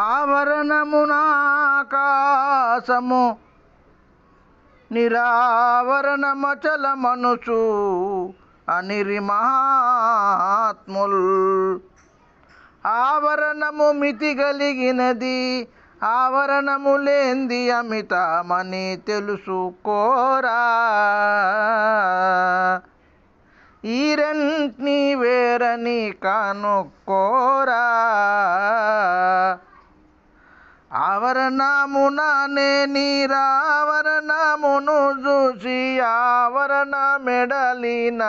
ఆవరణమునాకాశము నిరావరణమచల మనసు అనిరి మహాత్ముల్. ఆవరణము మితి కలిగినది, ఆవరణము లేంది అమితమని తెలుసుకోరా. ఈ రెంటిని వేరని కనుక్కోరా. ఆవరణముననే నిరావరణమును చూసి ఆవరణ మెడలిన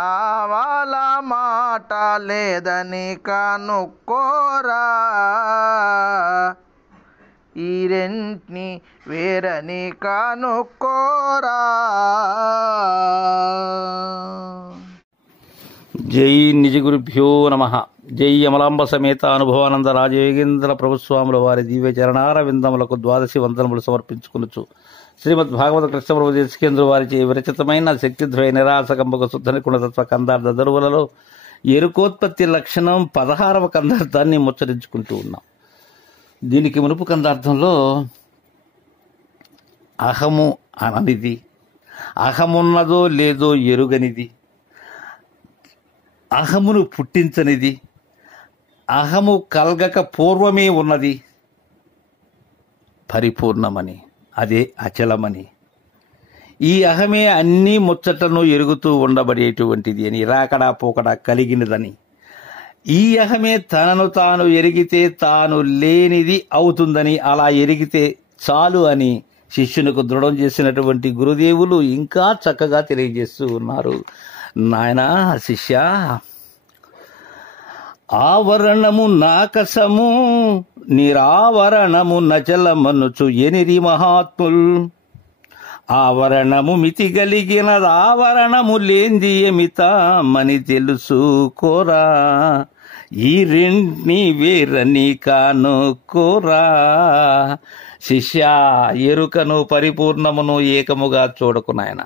ఆవాల మాట లేదని కనుక్కోరా. ఈ రెంటిని వేరని కనుక్కోరా. జై నిజ గురుభ్యో నమః. జై అమలాంబ సమేత అనుభవానంద రాజయోగేంద్ర ప్రభుస్వాముల వారి దివ్య చరణార విందములకు ద్వాదశి వందనములు సమర్పించుకొనుచు శ్రీమద్ భాగవత కృష్ణ ప్రభు దేశికేంద్ర వారిచే విరచితమైన శక్తిద్వయ నిరాసకంబక శుద్ధ నికుణతత్వ కందార్థ దరువులలో ఎరుకోత్పత్తి లక్షణం 16వ కందార్థాన్ని ముచ్చరించుకుంటూ ఉన్నాం. దీనికి మునుపు కందార్థంలో అహము అననిది, అహమున్నదో లేదో ఎరుగనిది, అహమును పుట్టించనిది, అహము కలగక పూర్వమే ఉన్నది పరిపూర్ణమని, అదే అచలమని, ఈ అహమే అన్ని ముచ్చటను ఎరుగుతూ ఉండబడేటువంటిది అని, రాకడా పోకడా కలిగినదని, ఈ అహమే తనను తాను ఎరిగితే తాను లేనిది అవుతుందని, అలా ఎరిగితే చాలు అని శిష్యునికి దృఢం చేసినటువంటి గురుదేవులు ఇంకా చక్కగా తెలియజేస్తూ ఉన్నారు. నాయనా శిష్య, ఆవరణము నాకసము నిరావరణము నచలమనుచు ఎనిరి మహాత్ముల్. ఆవరణము మితి కలిగినది, ఆవరణము లేంది ఏమితమని తెలుసుకోరా. ఈ రెంటిని వేరని కానుకోరా. శిష్య, ఎరుకను పరిపూర్ణమును ఏకముగా చూడకు నాయన.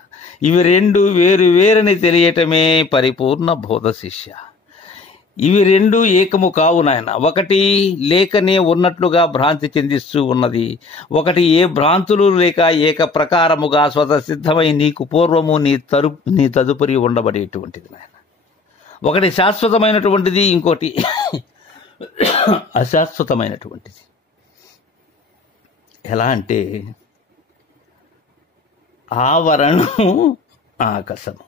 ఇవి రెండు వేరు వేరని తెలియటమే పరిపూర్ణ బోధ శిష్య. ఇవి రెండు ఏకము కావు నాయన. ఒకటి లేకనే ఉన్నట్లుగా భ్రాంతి చెందిస్తూ ఉన్నది, ఒకటి ఏ భ్రాంతులు లేక ఏక ప్రకారముగా స్వతసిద్ధమై నీకు పూర్వము నీ తదుపరి ఉండబడేటువంటిది నాయన. ఒకటి శాశ్వతమైనటువంటిది, ఇంకోటి అశాశ్వతమైనటువంటిది. ఎలా అంటే ఆవరణము ఆకాశము.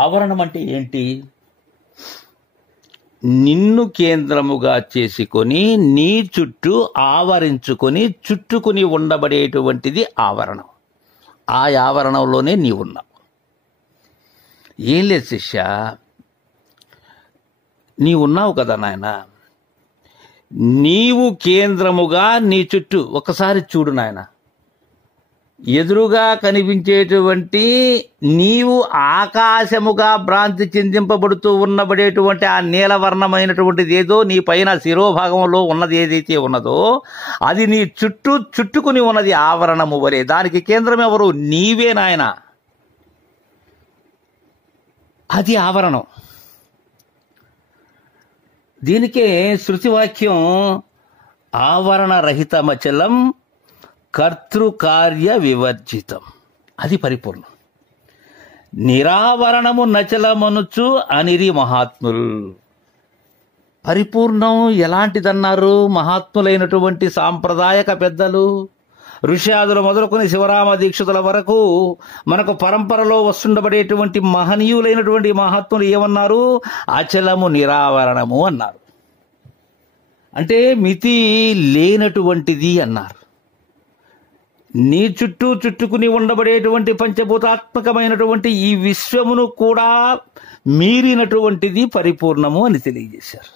ఆవరణం అంటే ఏంటి? నిన్ను కేంద్రముగా చేసుకొని నీ చుట్టూ ఆవరించుకొని చుట్టుకుని ఉండబడేటువంటిది ఆవరణం. ఆ ఆవరణంలోనే నీవున్నావు. ఏం లేదు శిష్య, నీవున్నావు కదా నాయన. నీవు కేంద్రముగా నీ చుట్టూ ఒకసారి చూడు నాయన. ఎదురుగా కనిపించేటువంటి నీవు ఆకాశముగా భ్రాంతి చెందింపబడుతూ ఉన్నబడేటువంటి ఆ నీలవర్ణమైనటువంటిది ఏదో నీ పైన శిరోభాగంలో ఉన్నది ఏదైతే ఉన్నదో అది నీ చుట్టూ చుట్టుకుని ఉన్నది ఆవరణము వలె. దానికి కేంద్రం ఎవరు? నీవే నాయన. అది ఆవరణం. దీనికే శృతివాక్యం ఆవరణ రహితమచలం కర్తృకార్య వివర్జితం. అది పరిపూర్ణం. నిరావరణము నచలమనుచు అనిరి మహాత్ములు. పరిపూర్ణం ఎలాంటిదన్నారు మహాత్ములైనటువంటి సాంప్రదాయక పెద్దలు, ఋష్యాదులు మొదలుకొని శివరామ దీక్షితుల వరకు మనకు పరంపరలో వస్తుండబడేటువంటి మహనీయులైనటువంటి మహాత్ములు ఏమన్నారు? అచలము నిరావరణము అన్నారు. అంటే మితి లేనటువంటిది అన్నారు. నీ చుట్టూ చుట్టుకుని ఉండబడేటువంటి పంచభూతాత్మకమైనటువంటి ఈ విశ్వమును కూడా మీరినటువంటిది పరిపూర్ణము అని తెలియజేశారు.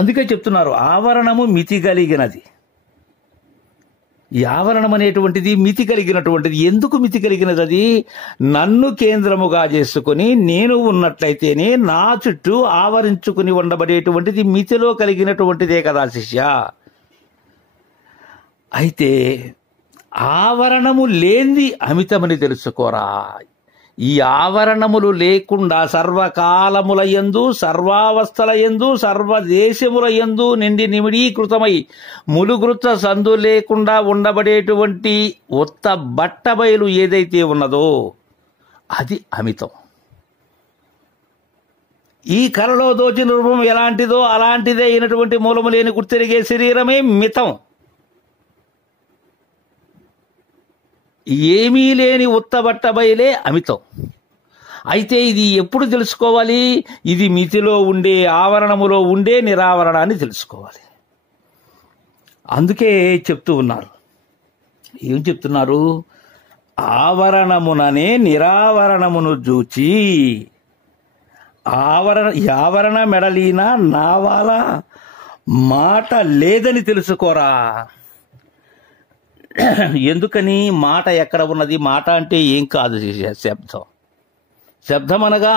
అందుకే చెప్తున్నారు ఆవరణము మితి కలిగినది. ఈ ఆవరణం అనేటువంటిది మితి కలిగినటువంటిది. ఎందుకు మితి కలిగినది? అది నన్ను కేంద్రముగా చేసుకుని నేను ఉన్నట్లయితేనే నా చుట్టూ ఆవరించుకుని ఉండబడేటువంటిది మితిలో కలిగినటువంటిదే కదా శిష్య. అయితే ఆవరణము లేనిది అమితమని తెలుసుకోరా. ఈ ఆవరణములు లేకుండా సర్వకాలముల యందు సర్వావస్థల యందు సర్వదేశముల యందు నిండి నిమిడీకృతమై ములుగురుత సందు లేకుండా ఉండబడేటువంటి ఉత్త బట్టబయలు ఏదైతే ఉన్నదో అది అమితం. ఈ కలలో దోచిన రూపం ఎలాంటిదో అలాంటిదే అయినటువంటి మూలము లేని గుర్తెరిగే శరీరమే మితం. ఏమీ లేని ఉత్తబట్ట బయలే అమితం. అయితే ఇది ఎప్పుడు తెలుసుకోవాలి? ఇది మితిలో ఉండే ఆవరణములో ఉండే నిరావరణాన్ని తెలుసుకోవాలి. అందుకే చెప్తూ ఉన్నారు. ఏం చెప్తున్నారు? ఆవరణముననే నిరావరణమును చూచి ఆవరణ మెడలీనా నావాల మాట లేదని తెలుసుకోరా. ఎందుకని? మాట ఎక్కడ ఉన్నది? మాట అంటే ఏం కాదు, శబ్దం. శబ్దం అనగా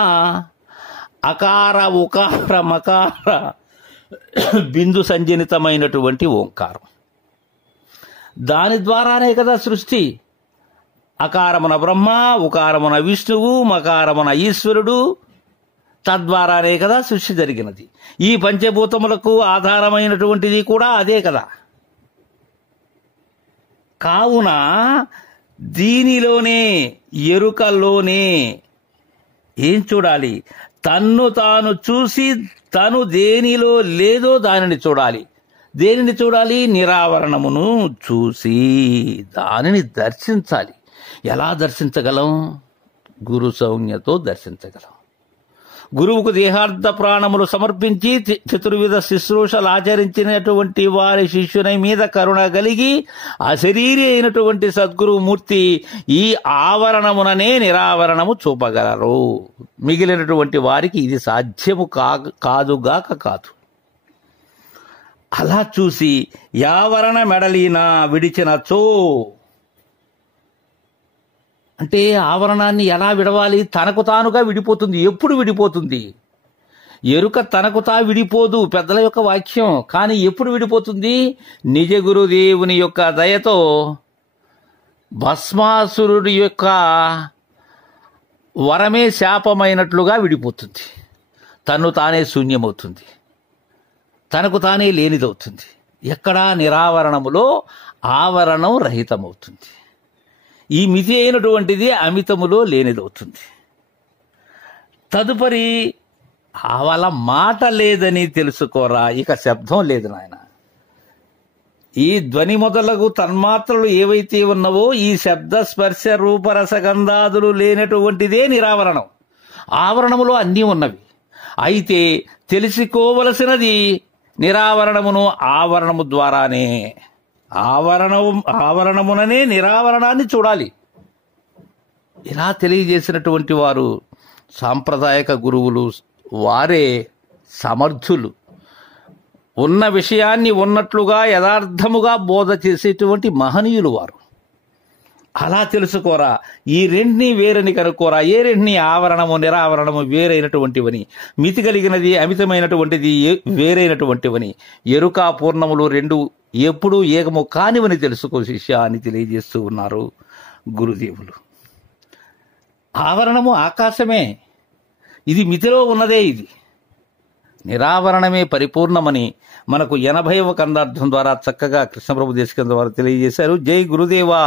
అకార ఉకార మకార బిందు సంజనితమైనటువంటి ఓంకారం. దాని ద్వారానే కదా సృష్టి. అకారమున బ్రహ్మ, ఉకారమున విష్ణువు, మకారమున ఈశ్వరుడు. తద్వారానే కదా సృష్టి జరిగినది. ఈ పంచభూతములకు ఆధారమైనటువంటిది కూడా అదే కదా. కావున దీనిలోనే ఎరుకలోనే ఏం చూడాలి? తన్ను తాను చూసి తను దేనిలో లేదో దానిని చూడాలి. దేనిని చూడాలి? నిరావరణమును చూసి దానిని దర్శించాలి. ఎలా దర్శించగలం? గురు సౌజ్ఞతో దర్శించగలం. గురువుకు దేహార్థ ప్రాణములు సమర్పించి చతుర్విధ శుశ్రూషలు ఆచరించినటువంటి వారి శిష్యుని మీద కరుణ కలిగి అశరీరి అయినటువంటి సద్గురువు మూర్తి ఈ ఆవరణముననే నిరావరణము చూపగలరు. మిగిలినటువంటి వారికి ఇది సాధ్యము కాదుగాక కాదు. అలా చూసి యావరణ మెడలీనా విడిచినచో అంటే ఆవరణాన్ని ఎలా విడవాలి? తనకు తానుగా విడిపోతుంది. ఎప్పుడు విడిపోతుంది? ఎరుక తనకు తా విడిపోదు, పెద్దల యొక్క వాక్యం. కానీ ఎప్పుడు విడిపోతుంది? నిజ గురుదేవుని యొక్క దయతో భస్మాసురుడి యొక్క వరమే శాపమైనట్లుగా విడిపోతుంది. తను తానే శూన్యమవుతుంది, తనకు తానే లేనిదవుతుంది. ఎక్కడా? నిరావరణములో ఆవరణం రహితమవుతుంది. ఈ మితి అయినటువంటిది అమితములో లేనిదవుతుంది. తదుపరి వాళ్ళ మాట లేదని తెలుసుకోరా. ఇక శబ్దం లేదు నాయన. ఈ ధ్వని మొదలగు తన్మాత్రలు ఏవైతే ఉన్నవో ఈ శబ్ద స్పర్శ రూపరసగంధాదులు లేనటువంటిదే నిరావరణం. ఆవరణములో అన్నీ ఉన్నవి. అయితే తెలుసుకోవలసినది నిరావరణమును ఆవరణము ద్వారానే. ఆవరణముననే నిరావరణాన్ని చూడాలి. ఇలా తెలియజేసినటువంటి వారు సాంప్రదాయక గురువులు. వారే సమర్థులు. ఉన్న విషయాన్ని ఉన్నట్లుగా యథార్థముగా బోధ చేసేటువంటి మహనీయులు వారు. అలా తెలుసుకోరా. ఈ రెండిని వేరని కనుక్కోరా. ఏ రెండిని? ఆవరణము నిరావరణము వేరైనటువంటివని, మితి కలిగినది అమితమైనటువంటిది వేరైనటువంటివని, ఎరుక పూర్ణములు రెండు ఎప్పుడూ ఏకము కానివని తెలుసుకో శిష్య అని తెలియజేస్తూ ఉన్నారు గురుదేవులు. ఆవరణము ఆకాశమే. ఇది మితిలో ఉన్నదే. ఇది నిరావరణమే పరిపూర్ణమని మనకు 80వ కందార్థం ద్వారా చక్కగా కృష్ణప్రభు దేశికేంద్ర వారు తెలియజేశారు. జై గురుదేవా.